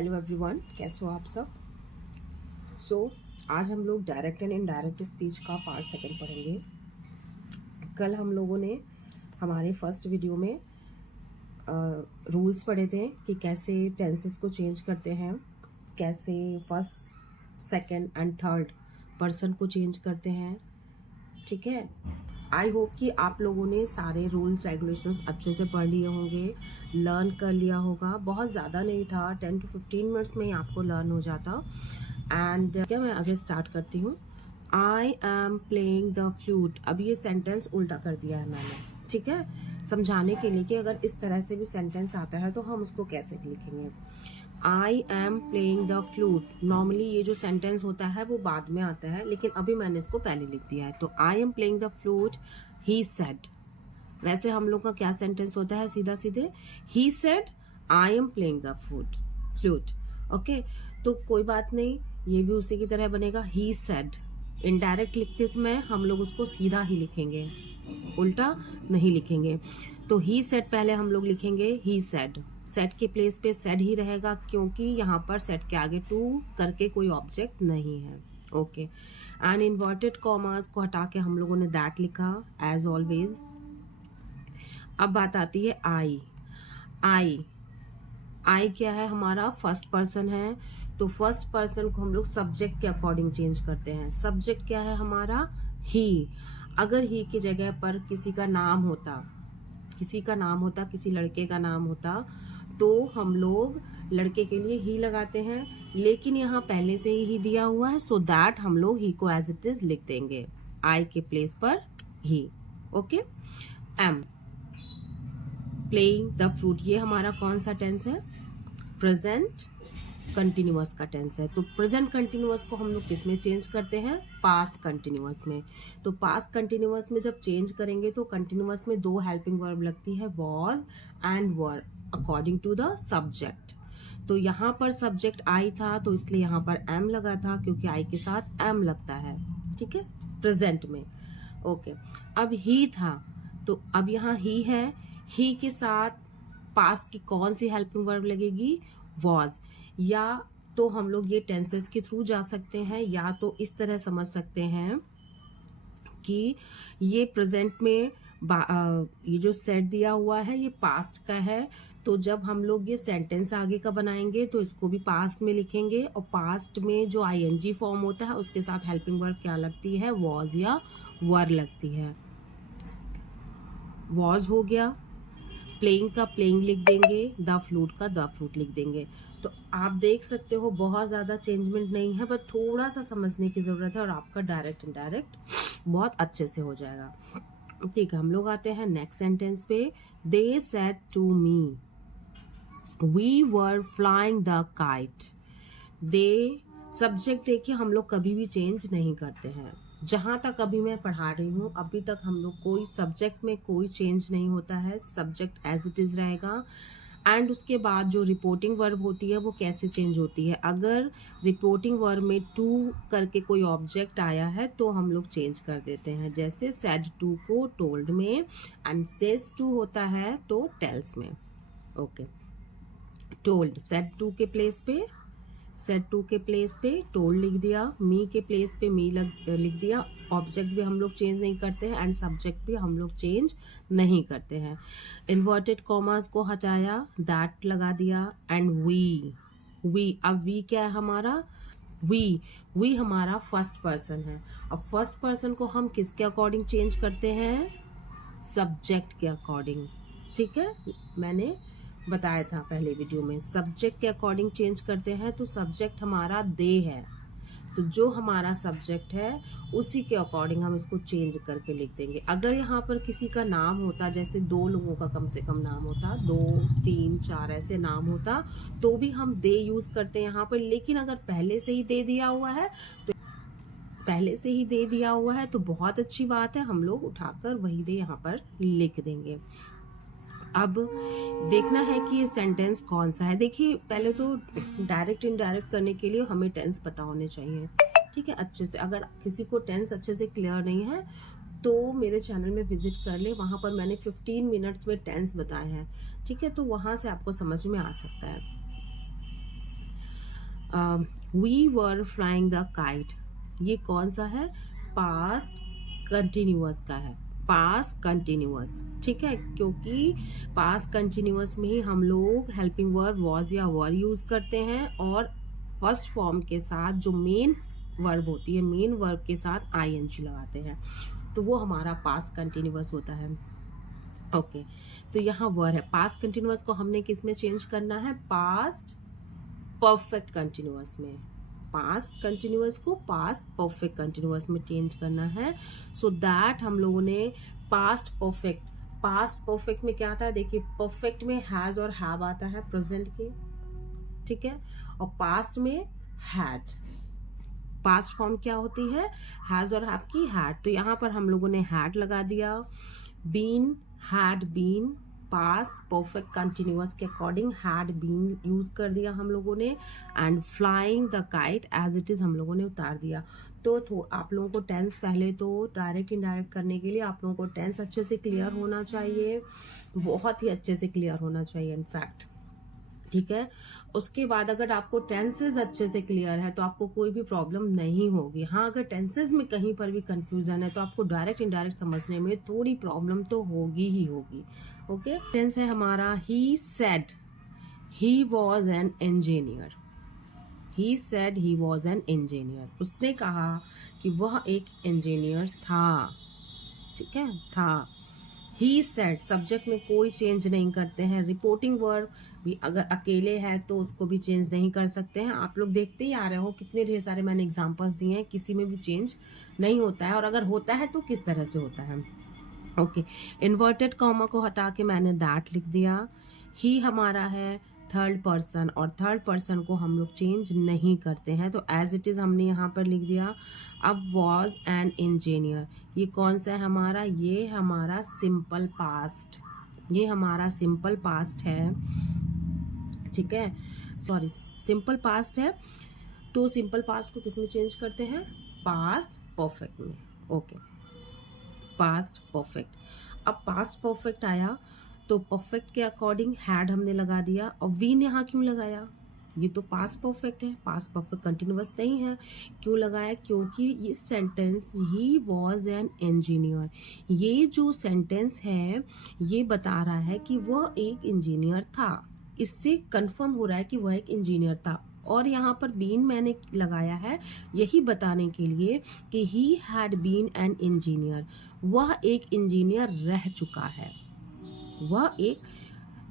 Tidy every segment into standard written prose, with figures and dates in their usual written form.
Hello everyone, कैसे हो आप सब। आज हम लोग डायरेक्ट एंड इनडायरेक्ट स्पीच का पार्ट सेकंड पढ़ेंगे। कल हम लोगों ने हमारे फर्स्ट वीडियो में रूल्स पढ़े थे कि कैसे टेंसेस को चेंज करते हैं, कैसे first second and third person को चेंज करते हैं। ठीक है, आई होप कि आप लोगों ने सारे रूल्स रेगुलेशंस अच्छे से पढ़ लिए होंगे, लर्न कर लिया होगा। बहुत ज़्यादा नहीं था, 10 to 15 मिनट्स में ही आपको लर्न हो जाता। एंड क्या मैं आगे स्टार्ट करती हूँ। I am playing the flute. अब ये सेंटेंस उल्टा कर दिया है मैंने, ठीक है, समझाने के लिए कि अगर इस तरह से भी सेंटेंस आता है तो हम उसको कैसे लिखेंगे। I am playing the flute, normally ये जो सेंटेंस होता है वो बाद में आता है, लेकिन अभी मैंने इसको पहले लिख दिया है। तो I am playing the flute, he said. वैसे हम लोग का क्या सेंटेंस होता है, सीधा सीधे he said I am playing the flute. Okay, तो कोई बात नहीं, ये भी उसी की तरह बनेगा, ही सेड। इनडायरेक्ट लिखते समय हम लोग उसको सीधा ही लिखेंगे, उल्टा नहीं लिखेंगे। तो ही सेड पहले हम लोग लिखेंगे ही सेड। सेट के प्लेस पे सेड ही रहेगा, क्योंकि यहाँ पर सेट के आगे टू करके कोई ऑब्जेक्ट नहीं है। ओके, एंड इन्वर्टेड कॉमास को हटा के हम लोगों ने दैट लिखा एज ऑलवेज। अब बात आती है आई। आई क्या है, हमारा फर्स्ट पर्सन है, तो फर्स्ट पर्सन को हम लोग सब्जेक्ट के अकॉर्डिंग चेंज करते हैं। सब्जेक्ट क्या है हमारा, ही। अगर ही की जगह पर किसी का नाम होता, किसी लड़के का नाम होता, तो हम लोग लड़के के लिए ही लगाते हैं, लेकिन यहाँ पहले से ही दिया हुआ है, सो दैट हम लोग ही को एज इट इज लिख देंगे, आई के प्लेस पर ही। Okay, am playing the fruit, ये हमारा कौन सा टेंस है, प्रेजेंट कंटिन्यूअस का टेंस है। तो प्रेजेंट कंटिन्यूअस को हम लोग किस में चेंज करते हैं, पास्ट कंटिन्यूअस में। तो पास्ट कंटिन्यूअस में जब चेंज करेंगे तो कंटिन्यूअस में दो हेल्पिंग वर्ब लगती है, was and were, according to the subject. तो यहाँ पर सब्जेक्ट आई था, तो इसलिए यहाँ पर एम लगा था, क्योंकि आई के साथ एम लगता है, ठीक है, प्रेजेंट में। ओके, अब ही था, तो अब यहाँ ही है, ही के साथ पास्ट की कौन सी हेल्पिंग वर्ब लगेगी, वॉज। या तो हम लोग ये टेंसेस के थ्रू जा सकते हैं, या तो इस तरह समझ सकते हैं कि ये प्रेजेंट में ये जो सेट दिया हुआ है ये पास्ट का है, तो जब हम लोग ये सेंटेंस आगे का बनाएंगे तो इसको भी पास्ट में लिखेंगे, और पास्ट में जो आईएनजी फॉर्म होता है उसके साथ हेल्पिंग वर्ब क्या लगती है, वॉज या वर लगती है। वॉज हो गया, प्लेइंग का प्लेइंग लिख देंगे, द फ्लूट का द फ्लूट लिख देंगे। तो आप देख सकते हो बहुत ज़्यादा चेंजमेंट नहीं है, बट थोड़ा सा समझने की ज़रूरत है, और आपका डायरेक्ट इनडायरेक्ट बहुत अच्छे से हो जाएगा। ठीक है, हम लोग आते हैं नेक्स्ट सेंटेंस पे। They said to me we were flying the kite. The subject देखिए हम लोग कभी भी चेंज नहीं करते हैं। जहां तक अभी मैं पढ़ा रही हूँ अभी तक हम लोग कोई सब्जेक्ट में कोई चेंज नहीं होता है, सब्जेक्ट एज इट इज रहेगा। एंड उसके बाद जो रिपोर्टिंग वर्ब होती है वो कैसे चेंज होती है, अगर रिपोर्टिंग वर्ब में टू करके कोई ऑब्जेक्ट आया है तो हम लोग चेंज कर देते हैं, जैसे सेड टू को टोल्ड में, एंड सेज टू होता है तो टेल्स में। ओके, टोल्ड सेड टू के प्लेस पे सेट टू के प्लेस पे टोल्ड लिख दिया, मी के प्लेस पे मी लिख दिया। ऑब्जेक्ट भी हम लोग चेंज नहीं करते हैं, एंड सब्जेक्ट भी हम लोग चेंज नहीं करते हैं। इन्वर्टेड कॉमास को हटाया, दैट लगा दिया, एंड वी अब वी क्या है हमारा, वी हमारा फर्स्ट पर्सन है। अब फर्स्ट पर्सन को हम किसके अकॉर्डिंग चेंज करते हैं, सब्जेक्ट के अकॉर्डिंग। ठीक है, मैंने बताया था पहले वीडियो में, सब्जेक्ट के अकॉर्डिंग चेंज करते हैं। तो सब्जेक्ट हमारा दे है, तो जो हमारा सब्जेक्ट है उसी के अकॉर्डिंग हम इसको चेंज करके लिख देंगे। अगर यहाँ पर किसी का नाम होता, जैसे दो लोगों का कम से कम नाम होता, 2 3 4 ऐसे नाम होता, तो भी हम दे यूज करते हैं यहाँ पर। लेकिन अगर पहले से ही दे दिया हुआ है तो बहुत अच्छी बात है, हम लोग उठाकर वही दे यहाँ पर लिख देंगे। अब देखना है कि ये सेंटेंस कौन सा है। देखिए पहले तो डायरेक्ट इनडायरेक्ट करने के लिए हमें टेंस पता होने चाहिए, ठीक है, अच्छे से। अगर किसी को टेंस अच्छे से क्लियर नहीं है तो मेरे चैनल में विजिट कर ले, वहां पर मैंने 15 मिनट्स में टेंस बताए हैं, ठीक है, तो वहां से आपको समझ में आ सकता है। We were flying the kite, ये कौन सा है? पास्ट कंटिन्यूअस का है, पास्ट कंटिन्यूअस, ठीक है, क्योंकि पास्ट कंटिन्यूअस में ही हम लोग हेल्पिंग वर्ब वॉज या वर यूज करते हैं, और फर्स्ट फॉर्म के साथ जो मेन वर्ब होती है, मेन वर्ब के साथ आईएनजी लगाते हैं, तो वो हमारा पास्ट कंटिन्यूअस होता है। ओके, तो यहाँ वर है, पास्ट कंटिन्यूअस को हमने किस में चेंज करना है? पास्ट परफेक्ट कंटिन्यूअस में, पास्ट कंटिन्यूअस को पास्ट परफेक्ट कंटिन्यूअस में चेंज करना है। सो दैट हम लोगों ने पास्ट परफेक्ट में क्या आता है? देखिए, परफेक्ट में हैज और हैव आता है प्रेजेंट के, ठीक है, और पास्ट में हैड, पास्ट फॉर्म क्या होती है? हैज और हैव की हैड, तो यहाँ पर हम लोगों ने हैड लगा दिया। Been, had been, past perfect continuous के अकॉर्डिंग हैड बीन यूज कर दिया हम लोगों ने, and flying the kite as it is हम लोगों ने उतार दिया। तो आप लोगों को टेंस, पहले तो डायरेक्ट इनडायरेक्ट करने के लिए आप लोगों को टेंस अच्छे से क्लियर होना चाहिए, बहुत ही अच्छे से क्लियर होना चाहिए इनफैक्ट, ठीक है। उसके बाद अगर आपको टेंसेज अच्छे से क्लियर है तो आपको कोई भी प्रॉब्लम नहीं होगी। हाँ, अगर टेंसेज में कहीं पर भी कंफ्यूजन है तो आपको डायरेक्ट इनडायरेक्ट समझने में थोड़ी प्रॉब्लम तो होगी ही होगी। ओके, टेंस है हमारा he said he was an engineer, he said he was an engineer, उसने कहा कि वह एक इंजीनियर था, ठीक है, था। ही सेड, सब्जेक्ट में कोई चेंज नहीं करते हैं। रिपोर्टिंग वर्ब भी अगर अकेले है तो उसको भी चेंज नहीं कर सकते हैं। आप लोग देखते ही आ रहे हो कितने ढेर सारे मैंने एग्जांपल्स दिए हैं, किसी में भी चेंज नहीं होता है, और अगर होता है तो किस तरह से होता है। ओके, इन्वर्टेड कॉमा को हटा के मैंने दैट लिख दिया। ही हमारा है थर्ड पर्सन, और थर्ड पर्सन को हम लोग चेंज नहीं करते हैं, तो एज इट इज हमने यहाँ पर लिख दिया। अब वॉज एन इंजीनियर, ये कौन सा है हमारा? ये हमारा सिंपल पास्ट, ये हमारा सिंपल पास्ट है, ठीक है, सॉरी सिंपल पास्ट है। तो सिंपल पास्ट को किस में चेंज करते हैं? पास्ट परफेक्ट में। Okay, past perfect. अब पास्ट परफेक्ट आया तो परफेक्ट के अकॉर्डिंग हैड हमने लगा दिया, और वीन यहाँ क्यों लगाया? ये तो पास्ट परफेक्ट है, पास्ट परफेक्ट कंटिन्यूअस नहीं है। क्यों लगाया? क्योंकि ये sentence he was an engineer, ये जो सेंटेंस है ये बता रहा है कि वह एक इंजीनियर था, इससे कंफर्म हो रहा है कि वह एक इंजीनियर था। और यहाँ पर बीन मैंने लगाया है यही बताने के लिए कि he had been an engineer, वह एक इंजीनियर रह चुका है, वह एक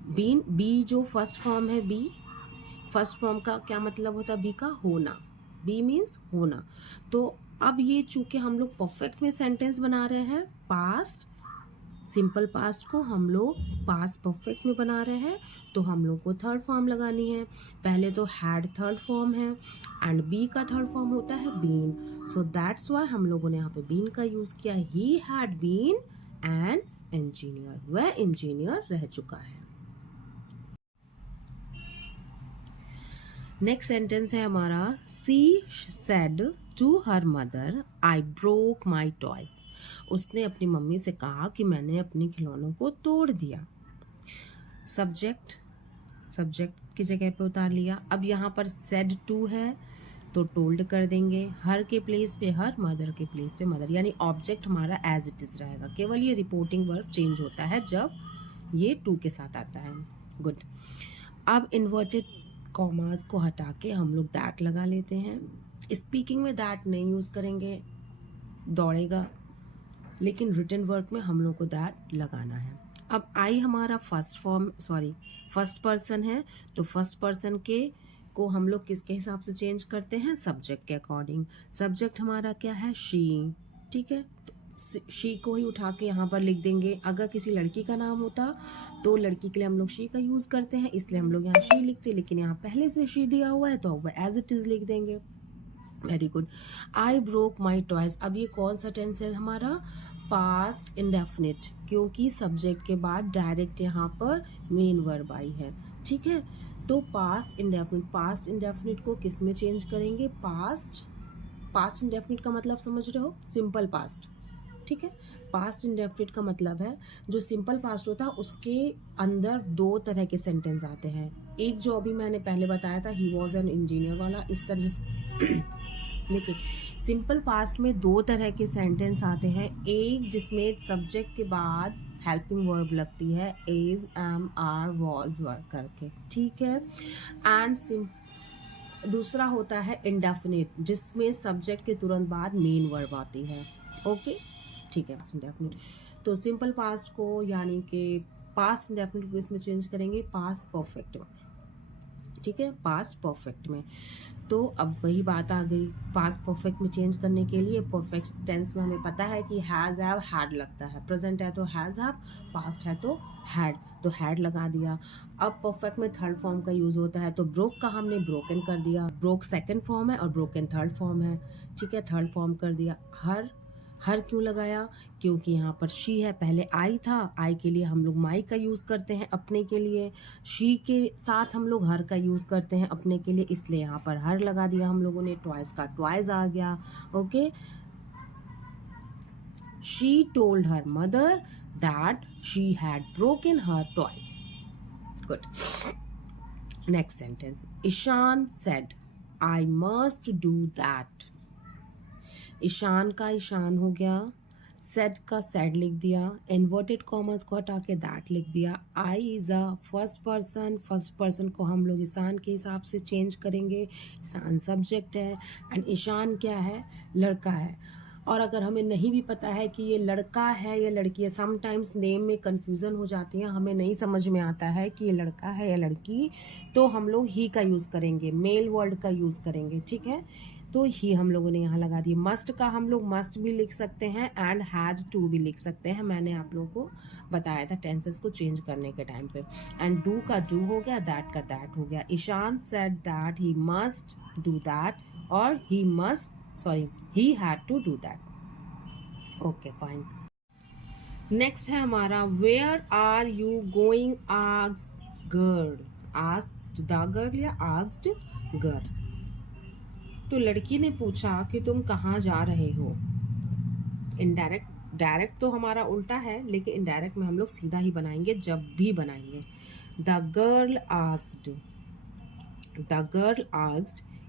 बीन, बी जो फर्स्ट फॉर्म है, बी फर्स्ट फॉर्म का क्या मतलब होता है? बी का होना, बी मीन्स होना। तो अब ये चूंकि हम लोग परफेक्ट में सेंटेंस बना रहे हैं, पास्ट सिंपल पास्ट को हम लोग पास्ट परफेक्ट में बना रहे हैं, तो हम लोग को थर्ड फॉर्म लगानी है। पहले तो हैड थर्ड फॉर्म है, एंड बी का थर्ड फॉर्म होता है बीन, सो दैट्स व्हाई हम लोगों ने यहाँ पे बीन का यूज किया। He had been an engineer, वह इंजीनियर रह चुका है। नेक्स्ट सेंटेंस है हमारा, she said to her mother I broke my toys, उसने अपनी मम्मी से कहा कि मैंने अपने खिलौनों को तोड़ दिया। सब्जेक्ट की जगह पे उतार लिया। अब यहाँ पर सेड टू है तो टोल्ड कर देंगे, हर के प्लेस पे हर, मदर के प्लेस पे मदर, यानी ऑब्जेक्ट हमारा एज इट इज रहेगा, केवल ये रिपोर्टिंग वर्ब चेंज होता है जब ये टू के साथ आता है। गुड। अब इन्वर्टेड कॉमास को हटा के हम लोग दैट लगा लेते हैं। स्पीकिंग में दैट नहीं यूज करेंगे, दौड़ेगा, लेकिन रिटन वर्क में हम लोग को दैट लगाना है। अब आई हमारा फर्स्ट पर्सन है, तो फर्स्ट पर्सन के को हम लोग किसके हिसाब से चेंज करते हैं? सब्जेक्ट के अकॉर्डिंग। सब्जेक्ट हमारा क्या है? शी, ठीक है, तो शी को ही उठा के यहाँ पर लिख देंगे। अगर किसी लड़की का नाम होता तो लड़की के लिए हम लोग शी का यूज करते हैं, इसलिए हम लोग यहाँ शी लिखते, लेकिन यहाँ पहले से शी दिया हुआ है तो वह एज इट इज लिख देंगे। Very good. I broke my toys, अब ये कौन सा टेंस है हमारा? पास्ट इंडेफिनिट, क्योंकि सब्जेक्ट के बाद डायरेक्ट यहाँ पर मेन वर्ब आई है, ठीक है। तो पास्ट इंडेफिनिट को किस में चेंज करेंगे? पास्ट इंडेफिनिट का मतलब समझ रहे हो? सिंपल पास्ट, ठीक है। पास्ट इंडेफिनिट का मतलब है जो सिंपल पास्ट होता है उसके अंदर दो तरह के सेंटेंस आते हैं। एक जो अभी मैंने पहले बताया था, ही वॉज एन इंजीनियर वाला, इस तरह से देखिए सिंपल पास्ट में दो तरह के सेंटेंस आते हैं, एक जिसमें सब्जेक्ट के बाद हेल्पिंग वर्ब लगती है, इज, एम, आर, वॉज, वर करके, ठीक है। एंड दूसरा होता है इंडेफिनिट, जिसमें सब्जेक्ट के तुरंत बाद मेन वर्ब आती है, ओके, ठीक है। इंडेफिनिट तो सिंपल पास्ट को यानी कि पास्ट इंडेफिनिट को इसमें चेंज करेंगे पास्ट परफेक्ट में, ठीक है, पास्ट परफेक्ट में। तो अब वही बात आ गई, पास्ट परफेक्ट में चेंज करने के लिए परफेक्ट टेंस में हमें पता है कि हैज़, हैव, हैड लगता है, प्रेजेंट है तो हैज़, हैव, पास्ट है तो हैड, तो हैड लगा दिया। अब परफेक्ट में थर्ड फॉर्म का यूज़ होता है, तो ब्रोक का हमने ब्रोकन कर दिया, ब्रोक सेकंड फॉर्म है और ब्रोकन थर्ड फॉर्म है, ठीक है, थर्ड फॉर्म कर दिया। हर क्यों लगाया, क्योंकि यहाँ पर शी है, पहले आई था, आई के लिए हम लोग माई का यूज़ करते हैं अपने के लिए, शी के साथ हम लोग हर का यूज़ करते हैं अपने के लिए, इसलिए यहाँ पर हर लगा दिया हम लोगों ने, ट्वाइस का ट्वाइस आ गया, okay. She told her mother that she had broken her toys, good. Next sentence, Ishan said I must do that, Ishan का ईशान हो गया, सेड का सेड लिख दिया, इन्वर्टेड कॉमर्स को हटा के दैट लिख दिया। I is a first person को हम लोग ईशान के हिसाब से चेंज करेंगे, ईशान सब्जेक्ट है एंड ईशान क्या है, लड़का है। और अगर हमें नहीं भी पता है कि ये लड़का है या लड़की है, समटाइम्स नेम में कंफ्यूजन हो जाती है, हमें नहीं समझ में आता है कि ये लड़का है या लड़की, तो हम लोग ही का यूज़ करेंगे, मेल वर्ड का यूज़ करेंगे, ठीक है। तो ही हम लोगों ने यहाँ लगा दिया। मस्ट का हम लोग मस्ट भी लिख सकते हैं एंड हैज टू भी लिख सकते हैं, मैंने आप लोगों को बताया था टेंसेस को चेंज करने के टाइम पे। एंड डू का डू हो गया, दैट का दैट हो गया। Ishaan said that he must do that और he had to do that, okay fine. Next है हमारा where are you going, asked girl, asked the girl या आस्क्ड गर्ल। तो लड़की ने पूछा कि तुम कहाँ जा रहे हो। डायरेक्ट तो हमारा उल्टा है, लेकिन इनडायरेक्ट में हम लोग सीधा ही बनाएंगे जब भी बनाएंगे। द गर्ल आस्क्ड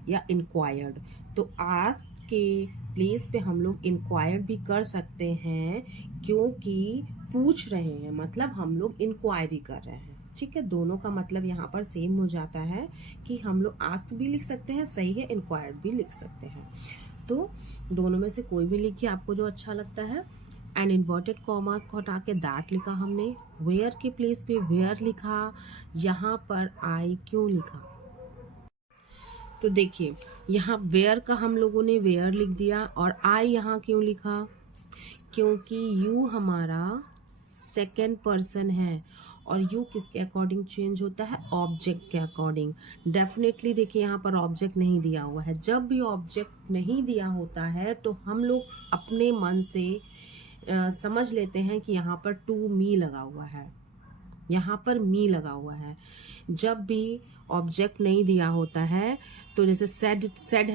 या इंक्वायर्ड, तो आस्क के प्लेस पे हम लोग इंक्वायर्ड भी कर सकते हैं, क्योंकि पूछ रहे हैं मतलब हम लोग इंक्वायरी कर रहे हैं, ठीक है। दोनों का मतलब यहाँ पर सेम हो जाता है कि हम लोग आस्क भी लिख सकते हैं, सही है, इंक्वायर्ड भी लिख सकते हैं। तो दोनों में से कोई भी लिखिए आपको जो अच्छा लगता है। एंड इन्वर्टेड कॉमर्स को हटा के दैट लिखा हमने, वेयर के प्लेस पे वेयर लिखा, यहाँ पर आई क्यों लिखा, तो देखिए यहाँ वेयर का हम लोगों ने वेयर लिख दिया और आई यहाँ क्यों लिखा, क्योंकि यू हमारा सेकेंड पर्सन है और यू किसके अकॉर्डिंग चेंज होता है, ऑब्जेक्ट के अकॉर्डिंग। डेफिनेटली देखिए यहाँ पर ऑब्जेक्ट नहीं दिया हुआ है, जब भी ऑब्जेक्ट नहीं दिया होता है तो हम लोग अपने मन से समझ लेते हैं कि यहाँ पर टू मी लगा हुआ है, यहाँ पर मी लगा हुआ है। जब भी ऑब्जेक्ट नहीं दिया होता है तो जैसे सेड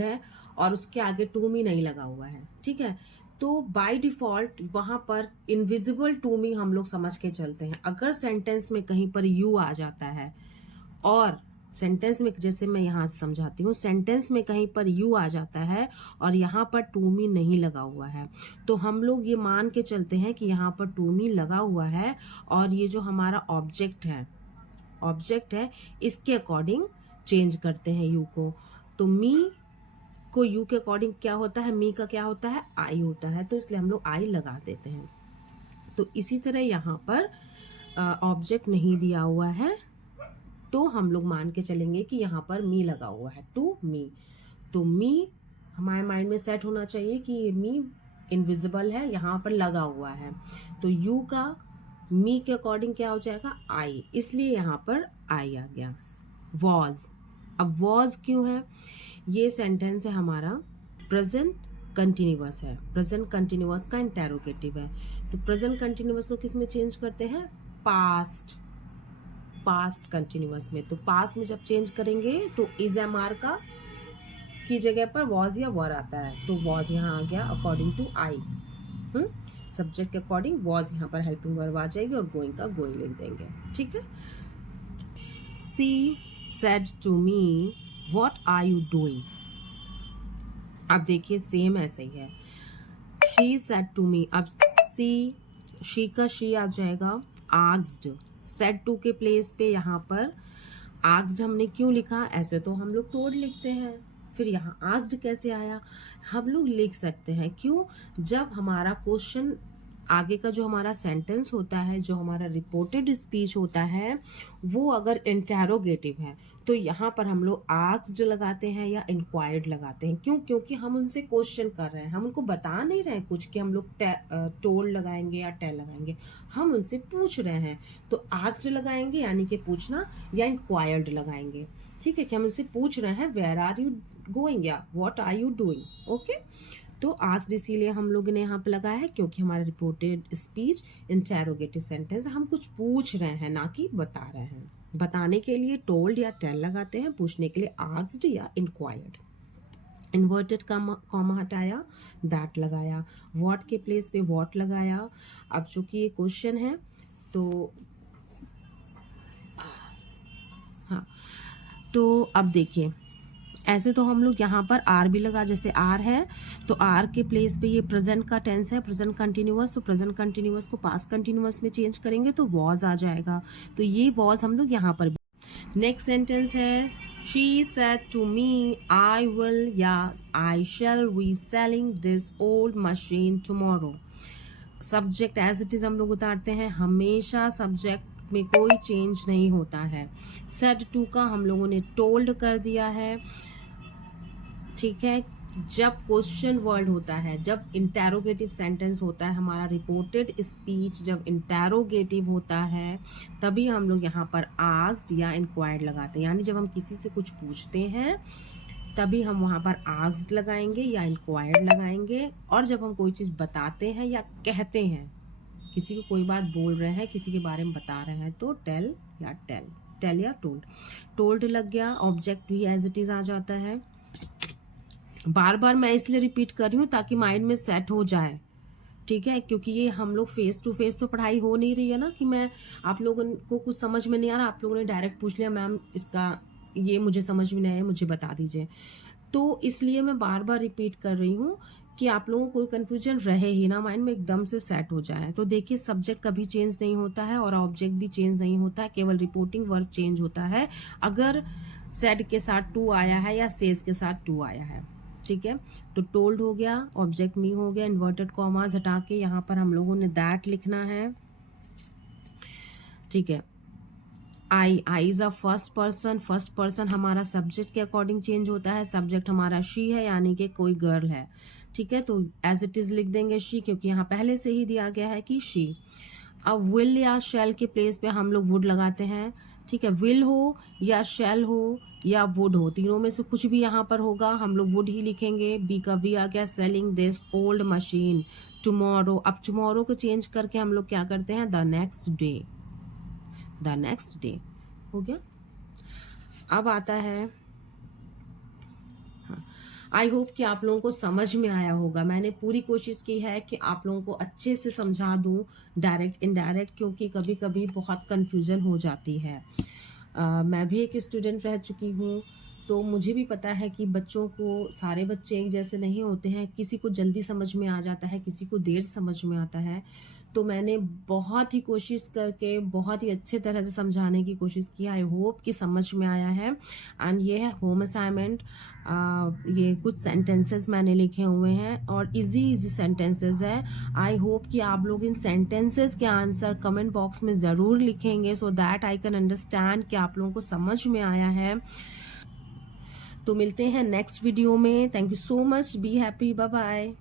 है और उसके आगे टू मी नहीं लगा हुआ है, ठीक है, तो बाय डिफॉल्ट वहां पर इनविजिबल टू मी हम लोग समझ के चलते हैं। अगर सेंटेंस में कहीं पर यू आ जाता है और सेंटेंस में, जैसे मैं यहाँ से समझाती हूँ, सेंटेंस में कहीं पर यू आ जाता है और यहाँ पर टू मी नहीं लगा हुआ है, तो हम लोग ये मान के चलते हैं कि यहाँ पर टू मी लगा हुआ है और ये जो हमारा ऑब्जेक्ट है इसके अकॉर्डिंग चेंज करते हैं यू को। तो मी को यू के अकॉर्डिंग क्या होता है, मी का क्या होता है, आई होता है, तो इसलिए हम लोग आई लगा देते हैं। तो इसी तरह यहाँ पर ऑब्जेक्ट नहीं दिया हुआ है तो हम लोग मान के चलेंगे कि यहाँ पर मी लगा हुआ है, टू मी। तो मी हमारे माइंड में सेट होना चाहिए कि ये मी इनविजिबल है, यहाँ पर लगा हुआ है, तो यू का मी के अकॉर्डिंग क्या हो जाएगा, आई, इसलिए यहाँ पर आई आ गया। वॉज, अब वॉज क्यों है, ये सेंटेंस है हमारा प्रेजेंट कंटिन्यूअस है, प्रेजेंट कंटिन्यूअस का इंटेरोगेटिव है। तो प्रेजेंट कंटिन्यूअस को किस में चेंज करते हैं, पास्ट कंटिन्यूअस में। तो पास्ट में जब चेंज करेंगे तो इज एम आर का की जगह पर वॉज या वर आता है, तो वॉज यहाँ आ गया अकॉर्डिंग टू आई, सब्जेक्ट के अकॉर्डिंग वॉज यहाँ पर हेल्पिंग वर्ब आ जाएगी और गोइंग का गोइंग लिख देंगे, ठीक है। She said to me what are you doing. अब देखिए सेम ऐसे ही है, शी सेड टू मी, अब शी का शी आ जाएगा, आस्क्ड, सेड टू के प्लेस पे यहाँ पर आस्क्ड हमने क्यों लिखा, ऐसे तो हम लोग टोल्ड लिखते हैं, फिर यहाँ आस्क्ड कैसे आया, हम लोग लिख सकते हैं, क्यों, जब हमारा क्वेश्चन आगे का जो हमारा सेंटेंस होता है, जो हमारा रिपोर्टेड स्पीच होता है, वो अगर इंटेरोगेटिव है तो यहाँ पर हम लोग आस्क्ड लगाते हैं या इंक्वायर्ड लगाते हैं, क्यों, क्योंकि हम उनसे क्वेश्चन कर रहे हैं, हम उनको बता नहीं रहे हैं कुछ कि हम लोग टोल्ड लगाएंगे या टेल लगाएंगे, हम उनसे पूछ रहे हैं, तो आस्क्ड लगाएंगे यानी कि पूछना, या इंक्वायर्ड लगाएंगे, ठीक है, कि हम उनसे पूछ रहे हैं वेयर आर यू गोइंग या what are you doing, okay. तो आस्क्ड इसीलिए हम लोग ने यहाँ पे लगाया है क्योंकि हमारा रिपोर्टेड स्पीच इंटेरोगेटिव सेंटेंस, हम कुछ पूछ रहे हैं ना कि बता रहे हैं। बताने के लिए टोल्ड या टेल लगाते हैं, पूछने के लिए आस्क्ड या इंक्वायर्ड। इन्वर्टेड कॉमा हटाया, दैट लगाया, व्हाट के प्लेस पे व्हाट लगाया। अब चूंकि ये क्वेश्चन है तो हाँ, तो अब देखिए ऐसे तो हम लोग यहाँ पर आर भी लगा, जैसे आर है तो आर के प्लेस पे ये प्रेजेंट का टेंस है, प्रेजेंट कंटिन्यूअस, तो प्रेजेंट कंटिन्यूअस को पास्ट कंटिन्यूअस में चेंज करेंगे तो वॉज आ जाएगा, तो ये वॉज हम लोग यहाँ पर। नेक्स्ट सेंटेंस है, she said to me I will या I shall be selling this old machine tomorrow. Subject as it is हम लोग उतारते हैं, हमेशा सब्जेक्ट में कोई चेंज नहीं होता है। सेड टू का हम लोगों ने टोल्ड कर दिया है, ठीक है। जब क्वेश्चन वर्ड होता है, जब इंटेरोगेटिव सेंटेंस होता है, हमारा रिपोर्टेड स्पीच जब इंटेरोगेटिव होता है, तभी हम लोग यहाँ पर आस्क्ड या इंक्वायर्ड लगाते हैं, यानी जब हम किसी से कुछ पूछते हैं तभी हम वहाँ पर आस्क्ड लगाएंगे या इंक्वायर्ड लगाएंगे, और जब हम कोई चीज़ बताते हैं या कहते हैं, किसी को कोई बात बोल रहे हैं, किसी के बारे में बता रहे हैं, तो टेल या टोल्ड लग गया, ऑब्जेक्ट भी एज इट इज आ जाता है। बार बार मैं इसलिए रिपीट कर रही हूँ ताकि माइंड में सेट हो जाए, ठीक है, क्योंकि ये हम लोग फेस टू फेस तो पढ़ाई हो नहीं रही है ना, कि मैं आप लोगों को कुछ समझ में नहीं आ रहा, आप लोगों ने डायरेक्ट पूछ लिया मैम इसका ये मुझे समझ में नहीं आया, मुझे बता दीजिए, तो इसलिए मैं बार बार रिपीट कर रही हूँ कि आप लोगों को कोई कंफ्यूजन रहे ही ना, माइंड में एकदम से सेट हो जाए। तो देखिए सब्जेक्ट कभी चेंज नहीं होता है और ऑब्जेक्ट भी चेंज नहीं होता है, केवल रिपोर्टिंग वर्ब चेंज होता है अगर सेड के साथ टू आया है या सेज के साथ टू आया है, ठीक है। तो टोल्ड हो गया, ऑब्जेक्ट मी हो गया, इन्वर्टेड कॉमास हटा के यहाँ पर हम लोगों ने दैट लिखना है, ठीक है। I is a first person हमारा सब्जेक्ट के अकॉर्डिंग चेंज होता है, सब्जेक्ट हमारा शी है यानी कि कोई गर्ल है, ठीक है, तो एज इट इज लिख देंगे शी, क्योंकि यहाँ पहले से ही दिया गया है कि शी। अब विल या शैल के प्लेस पे हम लोग वुड लगाते हैं, ठीक है, विल हो या शैल हो या वुड हो, तीनों में से कुछ भी यहाँ पर होगा, हम लोग वुड ही लिखेंगे। बी का वी आ गया, selling this old machine tomorrow. अब टुमारो को चेंज करके हम लोग क्या करते हैं, द नेक्स्ट डे हो गया। अब आता है, आई होप कि आप लोगों को समझ में आया होगा। मैंने पूरी कोशिश की है कि आप लोगों को अच्छे से समझा दूं, डायरेक्ट इनडायरेक्ट, क्योंकि कभी कभी बहुत कंफ्यूजन हो जाती है। मैं भी एक स्टूडेंट रह चुकी हूँ, तो मुझे भी पता है कि बच्चों को, सारे बच्चे एक जैसे नहीं होते हैं, किसी को जल्दी समझ में आ जाता है, किसी को देर से समझ में आता है। तो मैंने बहुत ही कोशिश करके बहुत ही अच्छे तरह से समझाने की कोशिश की। आई होप कि समझ में आया है। एंड ये है होम असाइनमेंट, ये कुछ सेंटेंसेस मैंने लिखे हुए हैं और इजी सेंटेंसेस है। आई होप कि आप लोग इन सेंटेंसेस के आंसर कमेंट बॉक्स में ज़रूर लिखेंगे, so that I can understand कि आप लोगों को समझ में आया है। तो मिलते हैं नेक्स्ट वीडियो में। Thank you so much, be happy, bye bye.